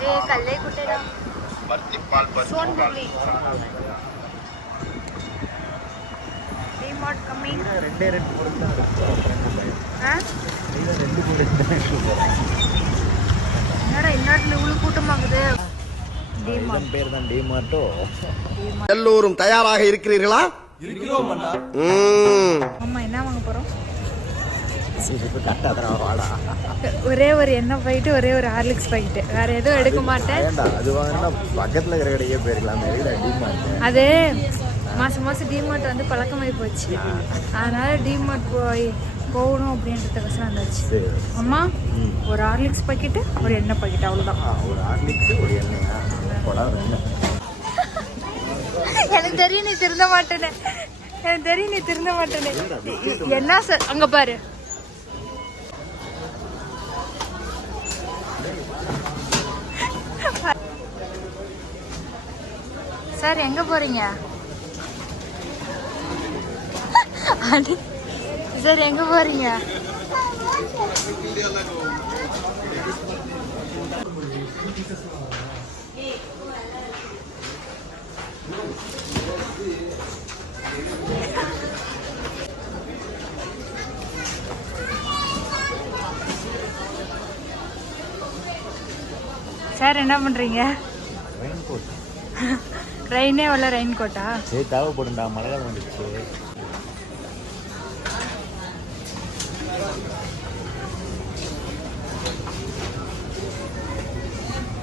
कल्ले कुटेरा सोनपुली डीमार्ट कमिंग ரெண்டே ரெண்டு பொருள் தான் இருக்கு ரெண்டு என்னடா இன்னாட்ல இவ்வளவு கூட்டமாகுது டீமார்ட் பேர் தான் டீமார்ட்டோ எல்லோரும் தயாராக இருக்கிறீர்களா இருக்கிறோம் அண்ணா அம்மா என்ன வாங்க போறோம் இப்போ கட்டாதடா வாடா ஒரே ஒரு எண்ணெய் பாக்கெட் ஒரே ஒரு ஹார்லிக்ஸ் பாக்கெட் வேற எதுவும் எடுக்க மாட்டேன் வேண்டாம் அது வாங்கினா பக்கத்துல இருக்கிற கடையே போயிருக்கலாம் டீமார்ட் அது மாசம் மாசம் டிமார்ட் வந்து பழக்கமாகி போச்சு அதனால டிமார்ட் போகணும் அப்படின்றதுக்கோசரம் வந்தாச்சு அம்மா ஒரு ஹார்லிக்ஸ் பாக்கெட்டு ஒரு எண்ணெய் பாக்கெட் அவ்வளோதான் ஒரு ஹார்லிக்ஸ் ஒரு எண்ணெயா எனக்கு தெரியும் நீ திருந்த மாட்டேனே எனக்கு தெரியும் நீ திருந்த மாட்டேனே என்ன சார் அங்க பாரு சார் எங்க போறீங்க சார் எங்க போறீங்க சார் என்ன பண்றீங்க ரெயின் கோட் ரெயினே உள்ள ரெயின் கோட்டா தேவைப்படும்டா மழை வந்துடுச்சு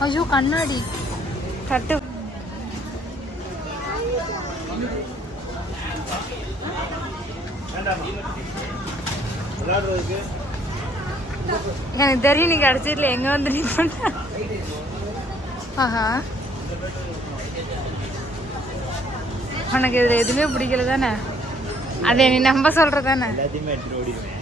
ஐயோ கண்ணாடி கட்டு எனக்கு தெரியும் நீ கடைசியில் எங்க வந்து நீ பண்ண ஆஹா உனக்கு இதுல எதுவுமே பிடிக்கல தானே அதை நீ நம்ப சொல்ற தானே எல்லாத்தையுமே எடுத்துட்டு ஓடிடுவேன்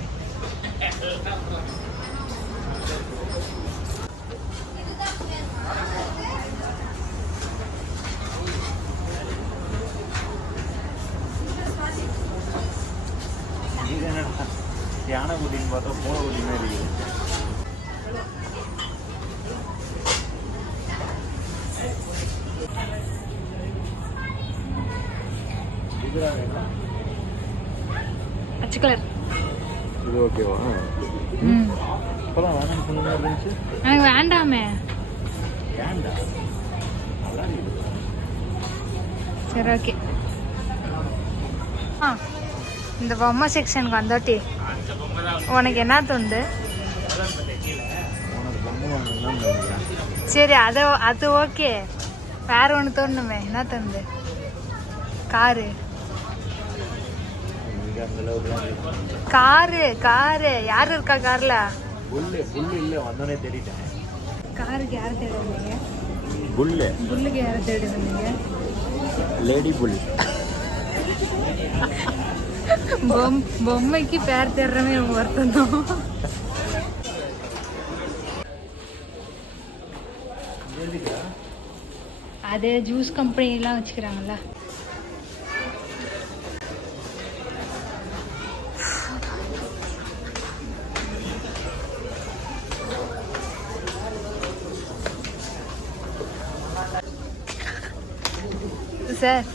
யானை குட்டின்னு பார்த்தா பூனை குட்டின்னு இருக்குது பச்சை கலர் இது ஓகேவா இப்போலாம் வேணாம்னு சொன்ன மாதிரி இருந்துச்சு எனக்கு வேண்டாமே ஏன்டா நல்லா இருக்குது சரி ஓகே ஆ இந்த பொம்மை செக்ஷனுக்கு வந்தோட்டி உனக்கு என்ன தோண்டு உனக்கு பொம்மை வாங்கலாம் நினைக்கிறேன் சரி அது ஓகே வேற ஒன்று தோணுமே என்ன தோணுது காரு இங்கே அந்த அளவுக்குலாம் காரு யாரு இருக்கா கார்ல புல்லு இல்லை வந்தோடனே தேடிட்டேன் காருக்கு யாரை தேடி வந்தீங்க புல்லுக்கு யாரை தேடி வந்தீங்க லேடி புல் பொம்மைக்கு பேர் தேடுறமே ஒருத்தம் தான் அது ஜூஸ் கம்பெனிலாம் வச்சுக்கிறாங்கல்ல சார்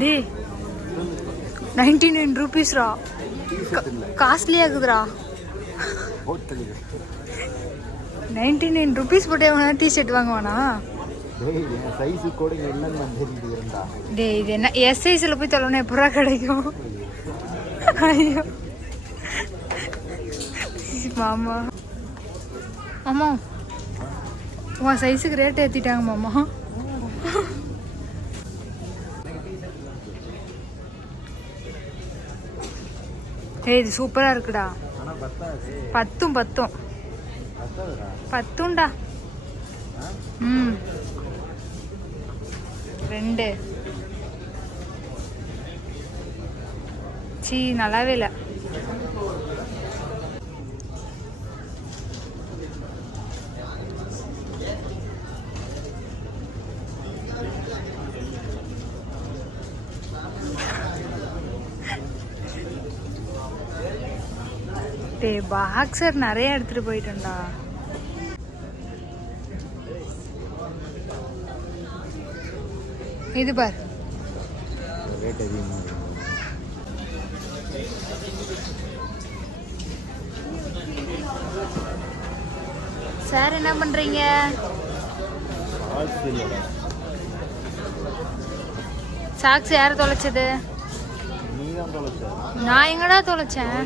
டே 99 ரூபீஸ்ரா காஸ்ட்லி ஆகுதுரா 99 ரூபீஸ் போட்டு எவனா டிஷர்ட் வாங்குவானா சைஸு கூட இல்லைன்னு தெரிஞ்சுக்கிறேன்டா டே இது என்ன எஸ் சைஸில் போய் தொலைனா எப்படா கிடைக்கும் ஐயோ மாமா மாமா உன் சைஸுக்கு ரேட் ஏற்றிட்டாங்க மாமா ஏய் இது சூப்பரா இருக்குடா பத்தும் பத்தும்டா ம் 2 சீ நல்லாவே இல்லை டேய் பாக்ஸர் நிறைய எடுத்துட்டு போயிட்டேன்டா. இது பார் ரேட் அதிகமாக இருக்கு. சார் என்ன பண்றீங்க? சாக்ஸ் யார் தொலைச்சது? நீ தான் தொலைச்ச. நான் எங்கடா தொலைச்சேன்?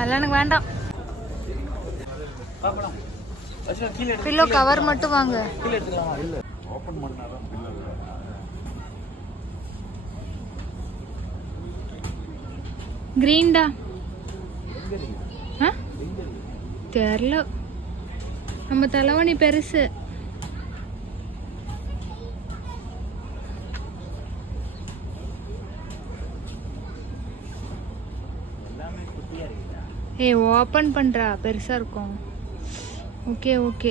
அதெல்லாம் எனக்கு வேண்டாம். பில்லோ கவர் மட்டும் வாங்க. கீழே எடுத்துக்கலாமா? இல்லை, ஓப்பன் பண்ணாதான் பில்லோ. கிரீன்டா தெரியல. நம்ம தலைவணி பெருசு. ஏய் ஓப்பன் பண்றா, பெருசா இருக்கும். Okay okay.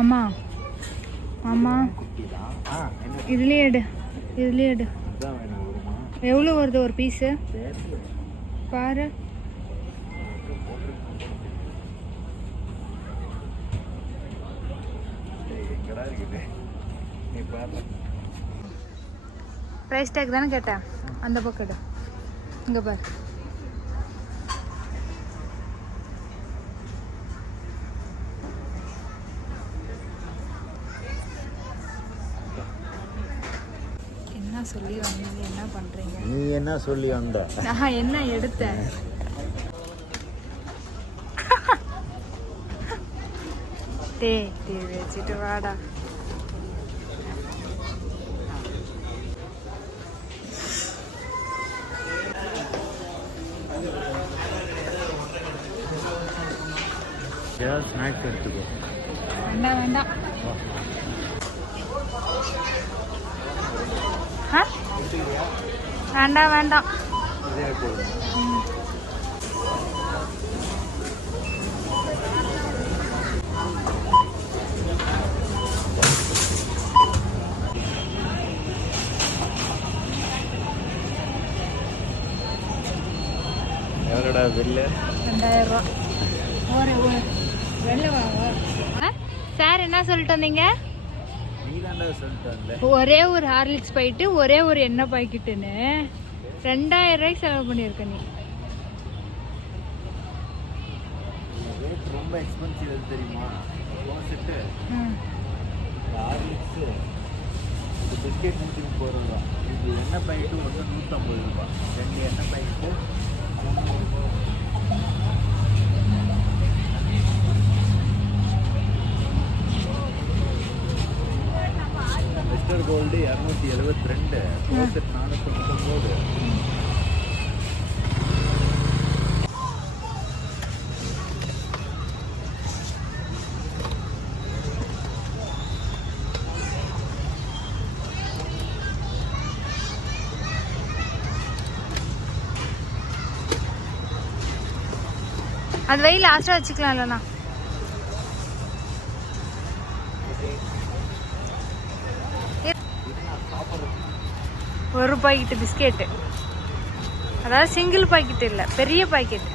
ஆமா ஆமா, இதுலயே எடு, இதுலயே எடு. எவ்வளோ வருது ஒரு பீஸு பாரு. ப்ரைஸ் டேக் தானே கேட்டேன், அந்த பக்கம் எடு. இங்கே பாரு. என்ன சொல்லி வந்தீங்க, என்ன பண்றீங்க? நீ என்ன சொல்லி வந்த? நான் என்ன எடுத்தேன்? டேய் வச்சுட்டு வாடா. ஏதாவது ஸ்நாக்ஸ் எடுத்துக்கோ. வேண்டாம் வேண்டாம். வேண்டாம் வேண்டாம். எவ்வளோடா பில்லு? 2000 ரூபா. ஒரு வெளில வாங்க. சார் என்ன சொல்லிட்டு வந்தீங்க? ஒரே ஒரு ஹார்லிக்ஸ் போயிட்டு ஒரே ஒரு எண்ணெய் பாக்கெட்டுன்னு 2000 ரூபாய்க்கு செலவு பண்ணியிருக்க நீ. ரொம்ப எக்ஸ்பென்சிவ் தெரியுமா? ஹார்லிக்ஸு இது பிஸ்கெட் 130 ரூபா. இது எண்ணெய் பாக்கெட்டு வந்து 150 ரூபா. 2 எண்ணெய் பாக்கெட்டு மிஸ்டர் கோல்டு 272, ரோசட் 439. அது வெயில் லாஸ்டா வச்சுக்கலாம் இல்லைண்ணா. ஒரு பாக்கெட்டு பிஸ்கெட்டு, அதாவது சிங்கிள் பாக்கெட் இல்லை, பெரிய பாக்கெட்.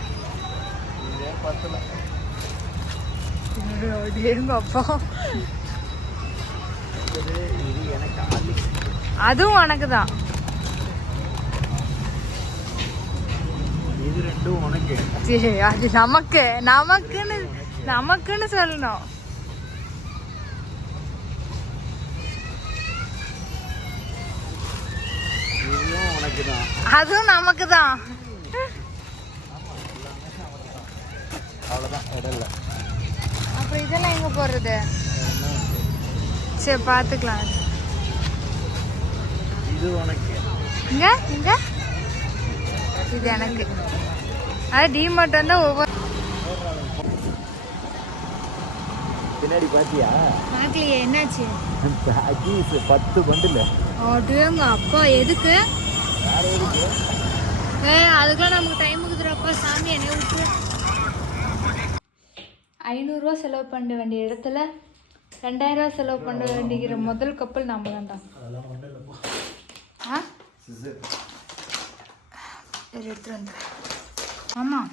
அப்பா அதுவும் உனக்கு தான். இது ரெண்டும் உனக்கு. அது நமக்கு நமக்குன்னு நமக்குன்னு சொல்லணும். அதுவும் நமக்கு தான். அவ்வளோதான், இடல்ல. அப்போ இதெல்லாம் எங்க போறது? சரி பார்த்துக்கலாம். இது உனக்கு. இங்க இங்க இது எனக்கு. அது டிமார்ட் வந்தா ஒவ்வொரு பின்னாடி பார்த்தியா பார்க்கலையே, என்னாச்சு? பேக்கீஸ் 10 பண்டில். அப்படியேங்க அப்பா, எதுக்கு? வேற எதுக்கு? அதுக்கெல்லாம் நமக்கு டைம் இருக்குதுறப்பா, சாமி என்னை விட்டு. 500 ரூபா செலவு பண்ண வேண்டிய இடத்துல 2000 ரூபா செலவு பண்ண வேண்டிய முதல் கப்பல் நாம தான்டா. ஆ சரி, எடுத்துட்டு வந்து. ஆமாம்,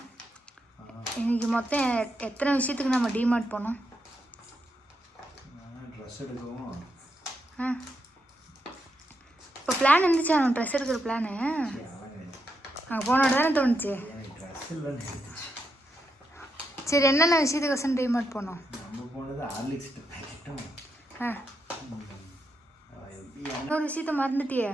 இன்னைக்கு மொத்தம் எத்தனை விஷயத்துக்கு நம்ம டிமார்ட் போனோம்? ட்ரெஸ் எடுக்கவும். ஆ, இப்போ பிளான் இருந்துச்சா? நம்ம ட்ரெஸ் எடுக்கிற பிளானு அங்கே போனோட தானே தோணுச்சு. ட்ரெஸ் இல்லைன்னு. சரி, என்னென்ன விஷயத்துக்கு டிமார்ட் போனோம்? நம்ம போனது ஹார்லிக்ஸ் பேக்கெட்டும். ஆ, இன்னொரு விஷயத்த மறந்துட்டியே.